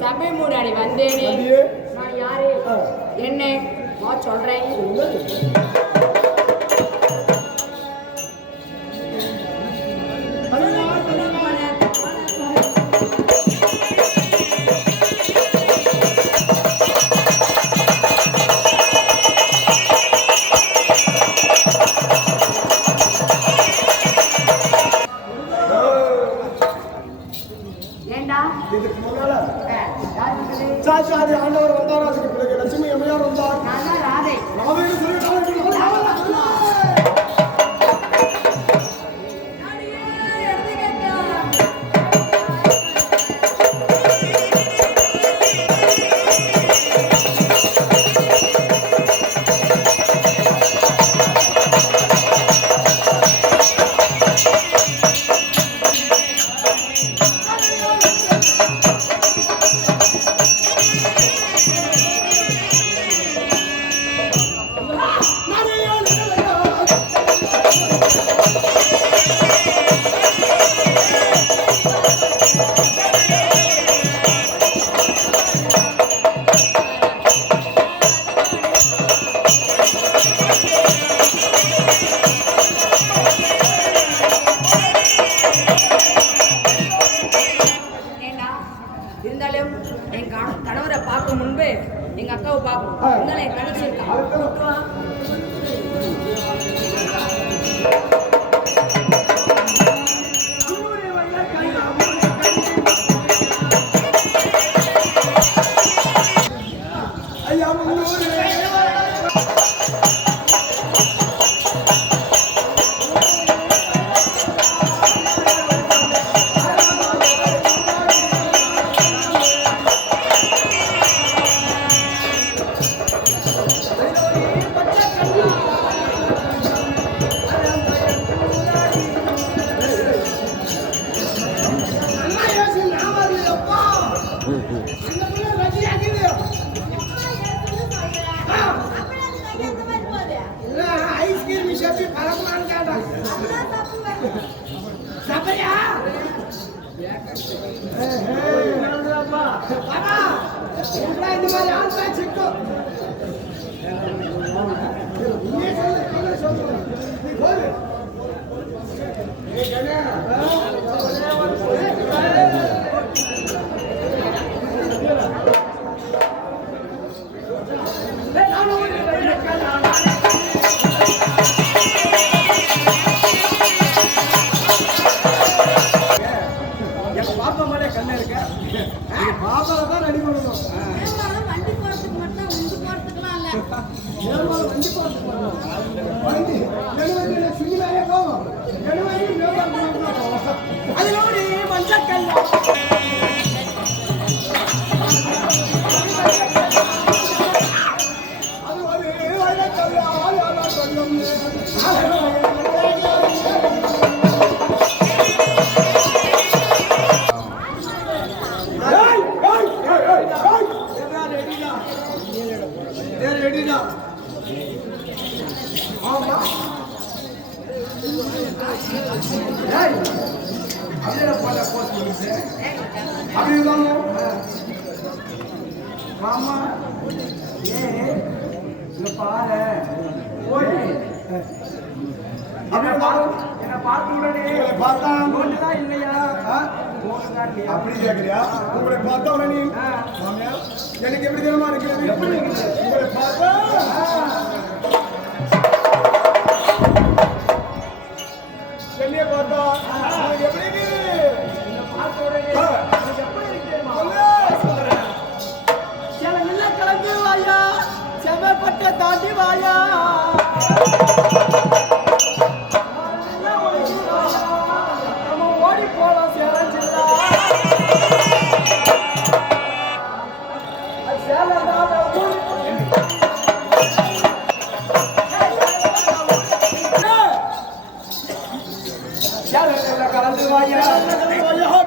சபை மூடாடி வந்தேனே நான் யாரையும் என்ன சொல்றேன். சாட்சாதி ஆண்டவர் வந்தார். அதுக்கு பிறகு லட்சுமி அம்மையார் வந்தார். ராதை இருந்தாலும் என் கணவரை பார்க்கும் முன்பு எங்க அக்காவை பார்க்கணும். என் கணக்கு இருக்கா மாமா பாரு என்ன பார்த்த உடனே பார்த்தா இல்லையா அப்படி கேட்கறியா? உங்களை பார்த்த உடனே மாமியா எனக்கு எப்படி தினமா இருக்கிறது? எப்படி உங்களை பார்த்தா என்னைய பார்த்தா எப்படி பார்த்த உடனே எப்படி இருக்கு? சில நில கலந்து வாயா, செவப்பட்ட தாண்டி வாயா, நம்ம ஓடி போலாம் சேரஞ்சில்லா கலந்து வாயா,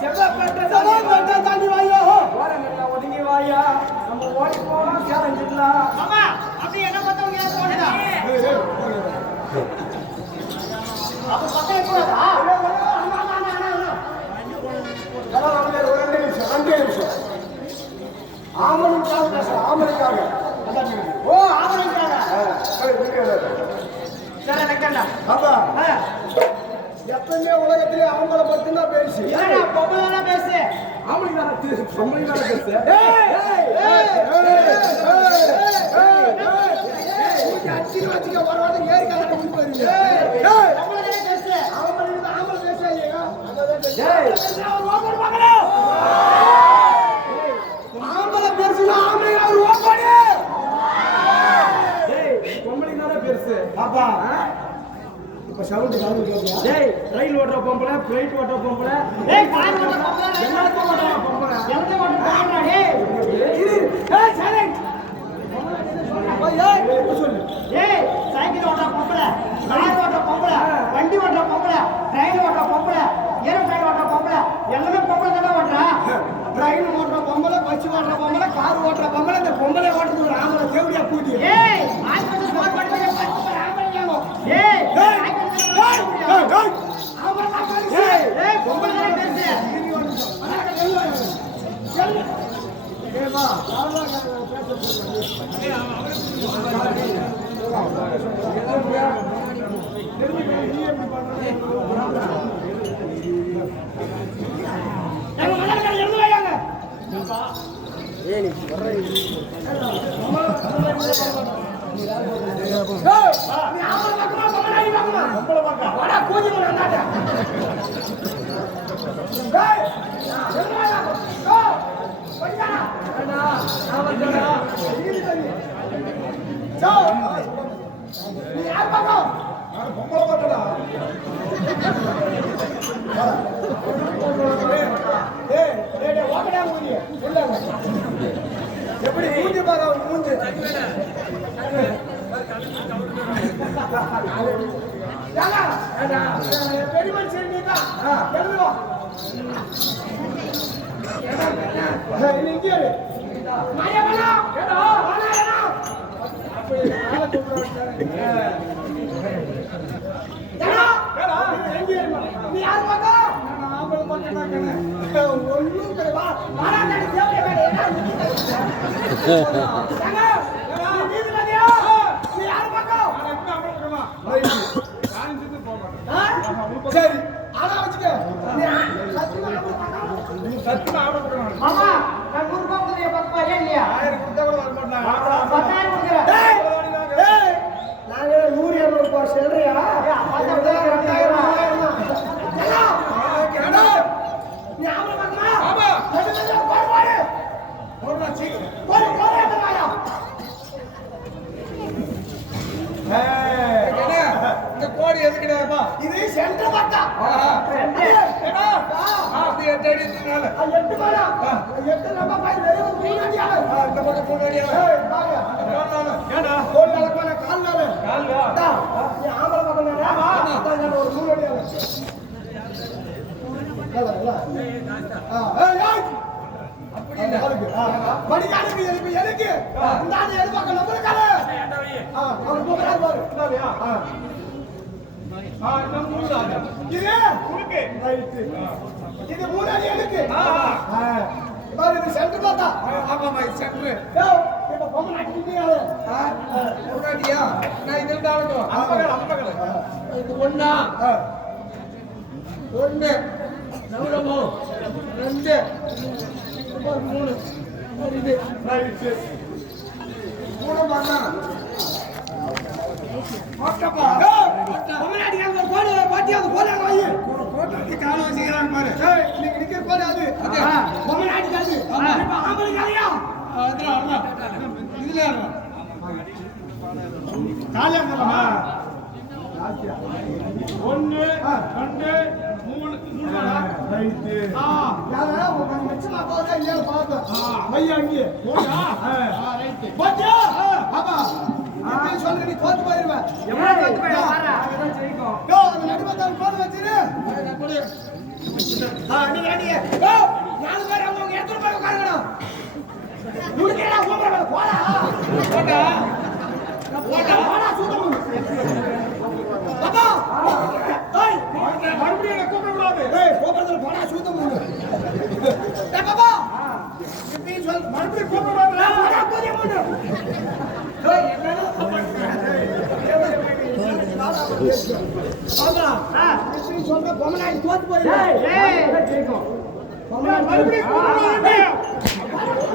செவப்பட்ட தாண்டி வாயா, ஒதுங்கி வாயா, நம்ம ஓடி போலாம் சேரஞ்சில்லா. அப்படி என்ன பார்த்தவங்க ஆமனுக்காக அப்பா எப்பவுமே உலகத்திலே அவங்கள மட்டும்தான் பேசி பொம்பளை பேசு அச்சிரு வச்சுக்க ஒரு வாரம் ஏறி கலக்க முடிப்பாரு ஆம்பளை பேச ஆம்பளை பெருசுனா ஆம்பளை அவர் ஓப்பாடு பொம்பளை தான் பெருசு பாப்பா இப்ப சவுண்ட் கேக்குறியா டேய் ரயில் ஓட்ற பொம்பளை ஃளைட் ஓட்ற பொம்பளை டேய் கார் ஓட்ற பொம்பளை எல்லாத்தையும் ஓட்ற பொம்பளை எவனே ஓட்ற பொம்பளை டேய் இது ஏய் சைலண்ட் ஏய் சொல்லு ஏய் சைக்கிள் ஓட்ற பொம்பளை கார் ஓட்ற பொம்பளை வண்டி ஓட்ற பொம்பளை ட்ரெயின் ஓட்ற பொம்பளை ஏரோப்ளேன் ஓட்ற பொம்பளை எல்லாமே பொம்பளை தான் ஓட்றா ட்ரெயின் ஓட்டுற பொம்பளை பஸ் ஓட்டுற பொம்பளை கார் ஓட்டுற பொம்பளை இந்த பொம்பளை ஓட்டுறது ஒரு ஆம்பளை தேவடியா பூஜை ஏய் ஆஸ்பத்திரி ஸ்மார்ட் பண்ணி ஆம்பளை ஏமோ ஏய் ஏய் பொம்பளை தான் பேசு எப்படி மூஞ்சி பாக்க மூஞ்சி பெருமன் சரிங்கக்கா இங்கே நீ யார் பாக்கா ஒன்னும் சரி ஆனா வச்சுக்க மாமா நான் குறுப்பா புதிய 10 ரூபாய் இல்லையா 1000 கொடுத்தா கூட வர மாட்டாங்க 10,000 கொடுக்குறேன் நாங்க 100 200 ரூபாய் செல்றியா நீ ஆமா பாக்கமா ஆமா போடு போடு சீக்கிரம் போடு போடு இந்த கோடி எதுக்குடாப்பா? இது சென்டர் பட்டா ஏடா அது 8 அடி இருந்தால 8 மாடா 8 நம்ம பை வெறும் முன்னாடியா இந்த பக்கம் முன்னாடியா ஏய் பாங்க ஏடா கோடி அளக்கான கால்ல கால்ல நீ ஆம்பள பக்கம் ஆமா அதான் ஒரு முன்னாடியா படிக்காதுக்கு எனக்கு இந்த ஆடு எதிர்பார்க்க நம்மளுக்காக அவர் போகிறார் பாரு இது மூணாடி எனக்கு பாரு இது சென்டர் பார்த்தா ஆமாமா சென்டர் இப்ப பொம்மை அடிக்கிறாரு முன்னாடியா நான் இதில் தான் அம்பகல் இது ஒண்ணா ஒண்ணு நவரமோ ரெண்டு மூணு இது ரைட் மூணு பண்ணா ஓட்டப்பா பொம்மை அடிக்கிறாங்க போடு பாட்டியாவது போறாங்க வாயி கோட்டை கால வச்சிக்கிறாங்க பாரு ஏய் நீங்க நிக்க போடாது பொம்மை அடிக்காது இப்ப ஆம்பளை காலையா அதுல இதுல காலையா ஒன்னு ரெண்டு மூணு ரைட்டு யாரா உங்க மச்சமா போதா இல்ல பாத்து ஐயா அங்கே போடா ரைட் பாத்தியா பாப்பா நீ சொல்ற நீ தோத்து போயிடுவ எவ்வளவு தோத்து போயிடுவ பாரா அதான் ஜெயிக்கும் யோ அந்த நடுவத்தால் போடு வச்சிரு நீங்க ரெடியே யோ நாலு பேர் அவங்க எத்தனை பேர் உட்காருங்கடா முடிக்கடா போடா போடா போடா போடா போடா சுத்தம் பாப்பா ஏய் மறுபடியும் என்ன கூப்பிட கூடாது ஏய் கோபரத்துல போடா சுத்தம் டேய் பாப்பா இப்படி சொல் மறுபடியும் கூப்பிட கூடாது போடா போடா போடா ஏய் என்னடா பாப்பா ஆ. நீ சொல்ற பொம்மனாய் தோத்து போய் ஏய், ஏய். ஜெயிக்கும் மறுபடியும் கூப்பிட விடாதீங்க.